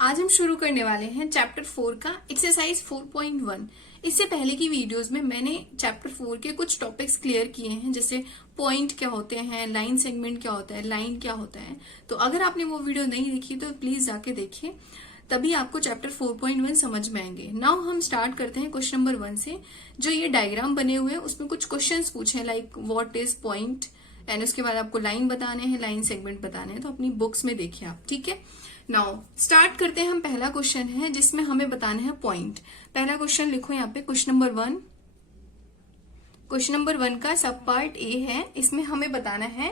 आज हम शुरू करने वाले हैं चैप्टर 4 का एक्सरसाइज 4.1। इससे पहले की वीडियोस में मैंने चैप्टर 4 के कुछ टॉपिक्स क्लियर किए हैं, जैसे पॉइंट क्या होते हैं, लाइन सेगमेंट क्या होता है, लाइन क्या होता है। तो अगर आपने वो वीडियो नहीं देखी तो प्लीज जाके देखिए, तभी आपको चैप्टर 4.1 समझ में आएंगे। नाउ हम स्टार्ट करते हैं क्वेश्चन नंबर 1 से। जो ये डायग्राम बने हुए हैं उसमें कुछ क्वेश्चंस पूछे हैं, like what is point, and उसके बाद आपको लाइन बताने हैं, लाइन सेगमेंट बताने हैं। तो अपनी बुक्स में देखिए आप, ठीक है। नाउ स्टार्ट करते हैं। हम पहला क्वेश्चन है जिसमें हमें बताना है पॉइंट। पहला क्वेश्चन लिखो यहाँ पे, क्वेश्चन नंबर 1। क्वेश्चन नंबर 1 का सब पार्ट ए है। इसमें हमें बताना है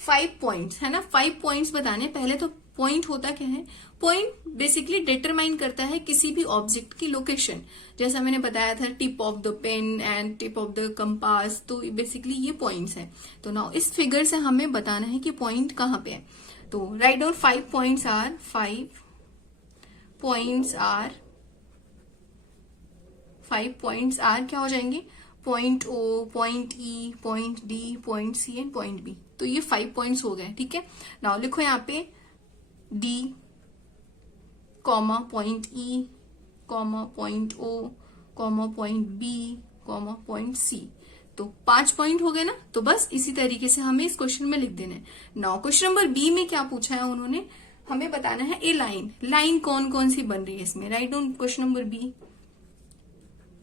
5 पॉइंट्स, है ना। 5 पॉइंट्स बताने। पहले तो पॉइंट होता क्या है? पॉइंट बेसिकली डिटरमाइन करता है किसी भी ऑब्जेक्ट की लोकेशन। जैसा मैंने बताया था, tip of the pen and tip of the compass, तो बेसिकली ये पॉइंट्स हैं। तो नाउ इस फिगर से हमें बताना है कि पॉइंट कहाँ पे है। तो write down 5 points are, 5 points are, 5 points are क्या हो जाएंगे? Point O, point E, point D, point C and point B. तो ये 5 पॉइंट्स हो गए, ठीक है। नाउ लिखो यहाँ पे D comma point E comma point O comma point B comma point C. तो 5 पॉइंट हो गए ना। तो बस इसी तरीके से हमें इस क्वेश्चन में लिख देना है। नाउ क्वेश्चन नंबर बी में क्या पूछा है उन्होंने, हमें बताना है ए लाइन। लाइन कौन कौन सी बन रही है इसमें। Write down question number B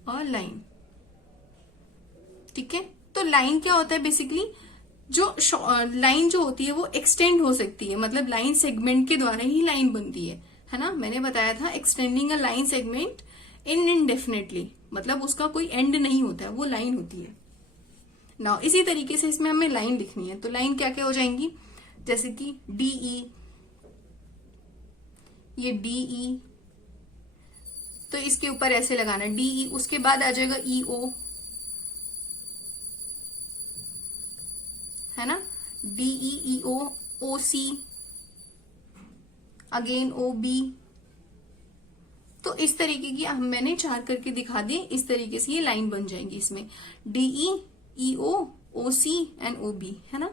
और लाइन, ठीक है। तो लाइन क्या होता है? बेसिकली जो लाइन जो होती है वो एक्सटेंड हो सकती है, मतलब लाइन सेगमेंट के द्वारा ही लाइन बनती है ना। मैंने बताया था extending a line segment indefinitely, मतलब उसका कोई एंड नहीं होता है, वो लाइन होती है। नाउ इसी तरीके से इसमें हमें लाइन लिखनी है। तो लाइन क्या क्या हो जाएंगी, जैसे कि डीई, ये डीई, तो इसके ऊपर ऐसे लगाना डीई। उसके बाद आ जाएगा ईओ, है ना, डीईईओ, ओसी, अगेन ओ बी। तो इस तरीके की मैंने 4 करके दिखा दी। इस तरीके से ये लाइन बन जाएंगी इसमें, DE, EO, OC and O B, है ना।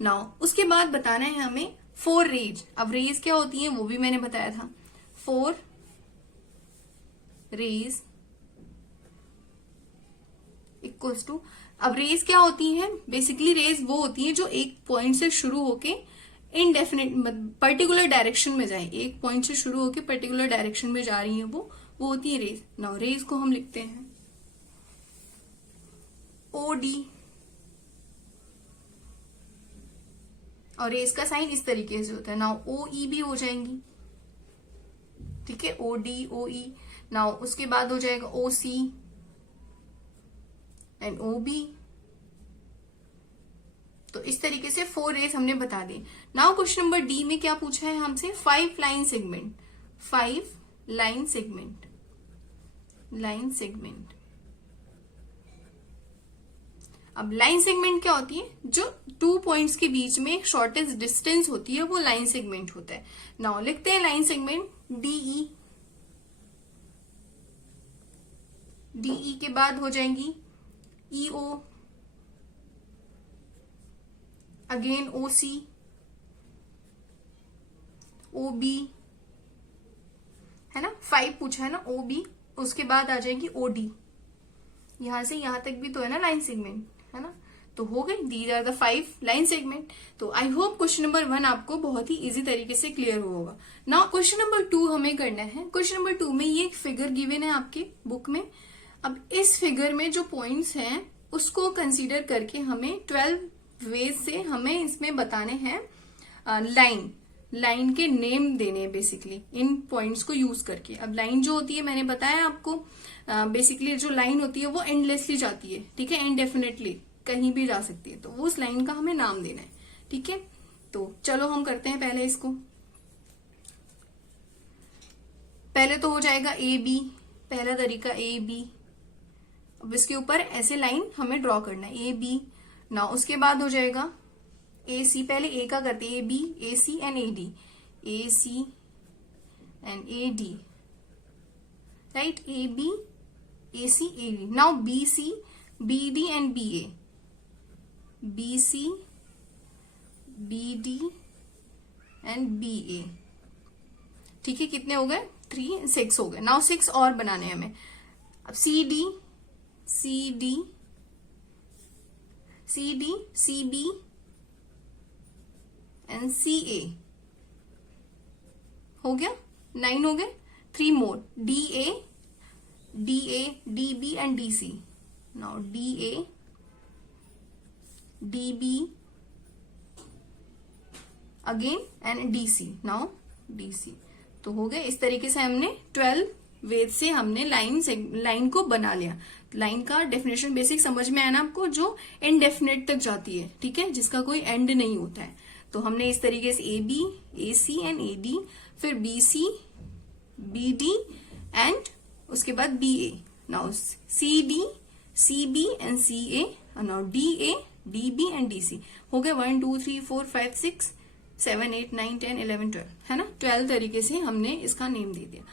नाउ उसके बाद बताना है हमें 4 रेज। अब रेज क्या होती है वो भी मैंने बताया था। 4 रेज इक्वल्स टू, अब रेज क्या होती है? बेसिकली रेज वो होती है जो एक पॉइंट से शुरू होके इनडेफिनेट पर्टिकुलर डायरेक्शन में जाए। एक पॉइंट से शुरू होके पर्टिकुलर डायरेक्शन में जा रही है वो होती है रेज। नाउ रेज को हम लिखते हैं ओ डी, और रेज का साइन इस तरीके से होता है। नाउ ओ ई भी हो जाएंगी, ठीक है, ओ डी, ओ ई। नाउ उसके बाद हो जाएगा ओ सी एंड ओ बी। तो इस तरीके से 4 रेज हमने बता दी। नाउ क्वेश्चन नंबर डी में क्या पूछा है हमसे? 5 line segment, 5 line segment, line segment. अब लाइन सेगमेंट क्या होती है? जो 2 पॉइंट्स के बीच में शॉर्टेस्ट डिस्टेंस होती है वो लाइन सेगमेंट होता है। नाउ लिखते हैं लाइन सेगमेंट डीई, डीई के बाद हो जाएंगी ईओ, अगेन ओ सी, ओ बी, है ना। 5 पूछा है ना, ओ बी। उसके बाद आ जाएगी ओ डी। यहां से यहां तक भी तो है ना लाइन सेगमेंट, है ना। तो हो गई, these are the 5 line segment. तो आई होप क्वेश्चन नंबर 1 आपको बहुत ही इजी तरीके से क्लियर होगा। नाउ क्वेश्चन नंबर 2 हमें करना है। क्वेश्चन नंबर 2 में ये एक फिगर गिवन है आपके बुक में। अब इस फिगर में जो पॉइंट्स हैं उसको कंसीडर करके हमें 12 वेज से हमें इसमें बताने हैं लाइन के नेम देने हैं बेसिकली, इन पॉइंट्स को यूज करके। अब लाइन जो होती है मैंने बताया आपको, बेसिकली जो लाइन होती है वो एंडलेसली जाती है, ठीक है, इनडेफिनेटली कहीं भी जा सकती है। तो वो उस लाइन का हमें नाम देना है, ठीक है। तो चलो हम करते हैं पहले इसको। पहले तो हो जाएगा ए बी, पहला तरीका ए बी। अब इसके ऊपर ऐसे लाइन हमें ड्रॉ करना है, ए बी। ना उसके बाद हो जाएगा ए सी। पहले ए का करते हैं, A B, A C and A D, A C and A D, right, A B, A C, A D. Now B C, B D and B A, B C, B D and B A. ठीक है, कितने हो गए, 3 6 हो गए। Now 6 और बनाने हैं हमें। अब C D C B and C A हो गया, 9 हो गए। 3 more, D A D B and D C. Now D A D B again and D C. Now D C. तो हो गए। इस तरीके से हमने 12 वेद से हमने लाइन को बना लिया। लाइन का डेफिनेशन बेसिक समझ में आया ना आपको, जो इनडेफिनेट तक जाती है, ठीक है, जिसका कोई एंड नहीं होता है। तो हमने इस तरीके से A B, A C and A D, फिर B C, B D and उसके बाद B A. Now C D, C B and C A. Now D A, D B and D C. हो गए 1 2 3 4 5 6 7 8 9 10 11 12, है ना। 12 तरीके से हमने इसका नेम दे दिया।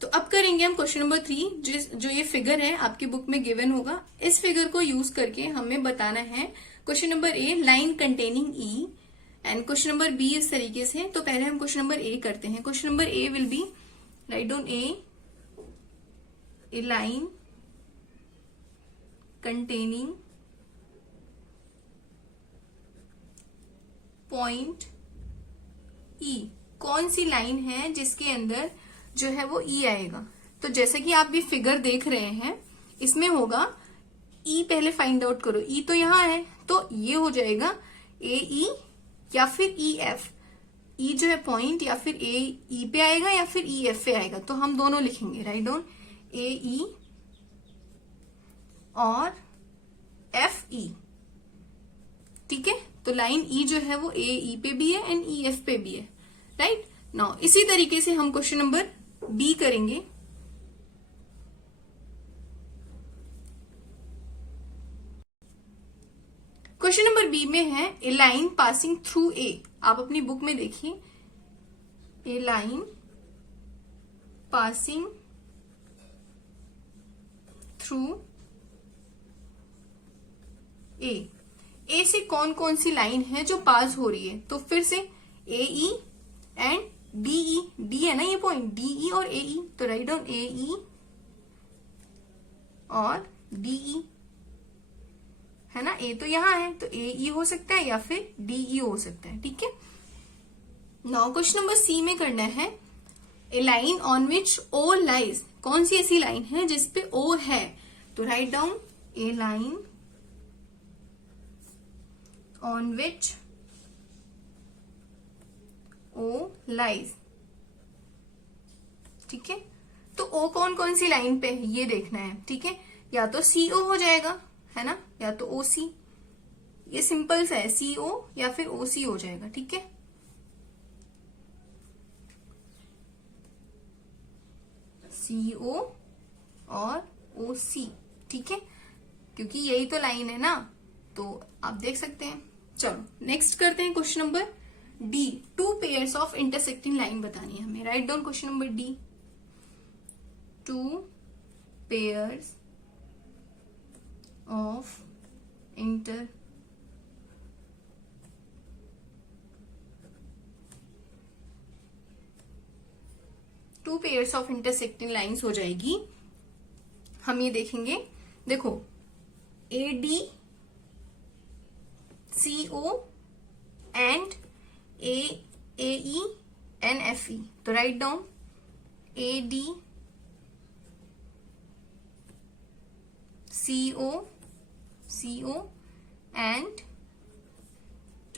तो अब करेंगे हम क्वेश्चन नंबर 3, जो ये फिगर है आपकी बुक में गिवन होगा। इस फिगर को यूज करके हमें बताना है question number A, line containing E, and question number B इस तरीके से। तो पहले हम क्वेश्चन नंबर ए करते हैं। Question number A will be, right down a line containing point ई। कौन सी लाइन है जिसके अंदर जो है वो ई आएगा। तो जैसे कि आप भी फिगर देख रहे हैं, इसमें होगा ई, पहले फाइंड आउट करो। ई तो यहां है, तो ये हो जाएगा ए ई या फिर ई एफ। ई जो है पॉइंट, या फिर ए ई पे आएगा या फिर ई एफ पे आएगा। तो हम दोनों लिखेंगे, राइट डाउन ए ई और एफ ई, ठीक है। तो लाइन ई जो है वो ए ई पे भी है एंड ई एफ पे भी है, राइट। नाउ इसी तरीके से हम क्वेश्चन नंबर बी करेंगे। क्वेश्चन नंबर बी में है a line passing through a. आप अपनी बुक में देखिए, ए लाइन पासिंग थ्रू ए। ए से कौन कौन सी लाइन है जो पास हो रही है। तो फिर से A E and D E, D है ना ये पॉइंट, डी ई और ए ई। तो राइट डाउन ए ई और डी ई, है ना। ए तो यहां है, तो ए ई हो सकता है या फिर डी ई हो सकता है, ठीक है। नाउ क्वेश्चन नंबर सी में करना है a line on which O lies. कौन सी ऐसी लाइन है जिसपे ओ है। तो write down a line on which O lies, ठीक है। तो ओ कौन कौन सी लाइन पे है ये देखना है, ठीक है। या तो सी ओ हो जाएगा, है ना, या तो ओ सी। ये सिंपल सा है, सी ओ या फिर ओ सी हो जाएगा, ठीक है। सी ओ और ओ सी, ठीक है, क्योंकि यही तो लाइन है ना। तो आप देख सकते हैं। चलो नेक्स्ट करते हैं question number D. 2 pairs of intersecting line बतानी है हमें। Write down question number D, 2 pairs of intersecting lines हो जाएगी। हम ये देखेंगे, देखो A D C O and A E and F E. तो write down A D C O and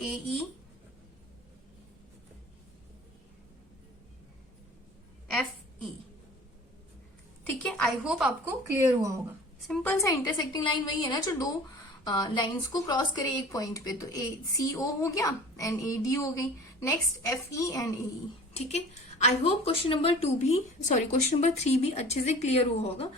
A E F E, ठीक है। आई होप आपको क्लियर हुआ होगा। सिंपल सा इंटरसेक्टिंग लाइन वही है ना जो दो लाइंस को क्रॉस करे एक पॉइंट पे। तो ए सी ओ हो गया एंड ए डी हो गई। Next F E and A ई, ठीक है। आई होप क्वेश्चन नंबर 3 भी अच्छे से क्लियर हुआ होगा।